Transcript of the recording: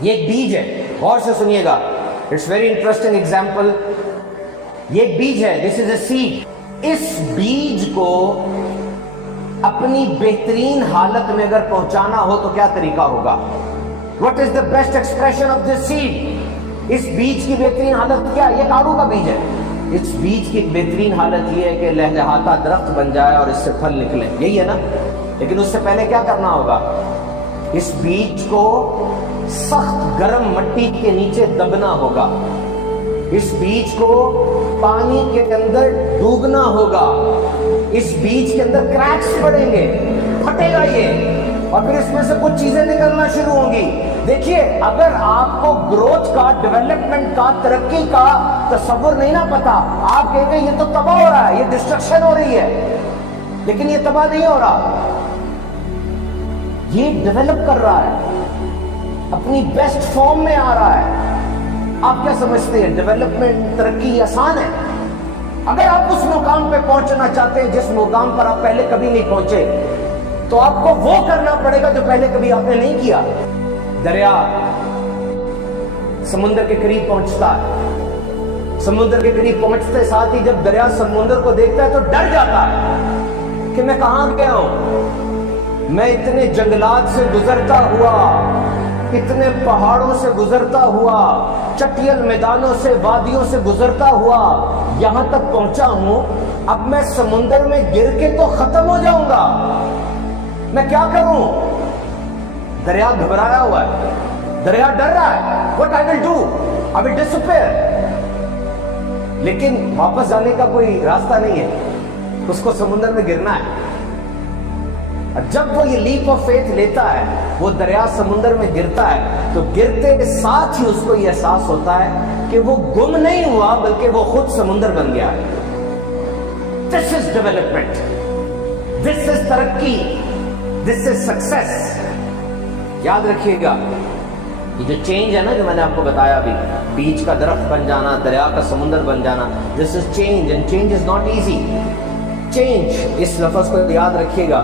یہ ایک بیج ہے, غور سے سنیے گا, اٹس ویری انٹرسٹنگ ایگزامپل. یہ ایک بیج ہے, دس از اے سیڈ. اس بیج کو اپنی بہترین حالت میں اگر پہنچانا ہو تو کیا طریقہ ہوگا؟ What is the best expression of this seed? اس بیج کی بہترین حالت کیا ہے؟ یہ آڑو کا بیج ہے. اس بیج کی بہترین حالت یہ ہے کہ لہلہاتا درخت بن جائے اور اس سے پھل نکلے, یہی ہے نا. لیکن اس سے پہلے کیا کرنا ہوگا؟ اس بیج کو سخت گرم مٹی کے نیچے دبنا ہوگا, اس بیج کو پانی کے اندر ڈوبنا ہوگا, اس بیج کے اندر کریکس پڑیں گے, پھٹے گا یہ, اور پھر اس میں سے کچھ چیزیں نکلنا شروع ہوں گی. دیکھیے, اگر آپ کو گروتھ کا, ڈیولپمنٹ کا, ترقی کا تصور نہیں نہ پتا, آپ کہیں گے یہ تو تباہ ہو رہا ہے, یہ ڈسٹرکشن ہو رہی ہے. لیکن یہ تباہ نہیں ہو رہا, یہ ڈیولپ کر رہا ہے, اپنی بیسٹ فارم میں آ رہا ہے. آپ کیا سمجھتے ہیں ڈیولپمنٹ, ترقی آسان ہے؟ اگر آپ اس مقام پہ پہنچنا چاہتے ہیں جس مقام پر آپ پہلے کبھی نہیں پہنچے, تو آپ کو وہ کرنا پڑے گا جو پہلے کبھی آپ نے نہیں کیا. دریا سمندر کے قریب پہنچتا ہے, سمندر کے قریب پہنچتے ساتھ ہی جب دریا سمندر کو دیکھتا ہے تو ڈر جاتا ہے کہ میں کہاں گیا ہوں. میں اتنے جنگلات سے گزرتا ہوا, اتنے پہاڑوں سے گزرتا ہوا, چٹیل میدانوں سے, وادیوں سے گزرتا ہوا یہاں تک پہنچا ہوں. اب میں سمندر میں گر کے تو ختم ہو جاؤں گا, میں کیا کروں؟ دریا گھبرایا ہوا ہے, دریا ڈر رہا ہے. What I will do? I will disappear. لیکن واپس جانے کا کوئی راستہ نہیں ہے, اس کو سمندر میں گرنا ہے. جب وہ یہ لیپ آف فیتھ لیتا ہے, وہ دریا سمندر میں گرتا ہے, تو گرتے کے ساتھ ہی اس کو یہ احساس ہوتا ہے کہ وہ گم نہیں ہوا بلکہ وہ خود سمندر بن گیا ہے. This is development. This is ترقی. This is success. یاد رکھیے گا, یہ جو چینج ہے نا جو میں نے آپ کو بتایا ابھی, بیج کا درخت بن جانا, دریا کا سمندر بن جانا, this is change and change is not easy. Change, اس لفظ کو یاد رکھیے گا,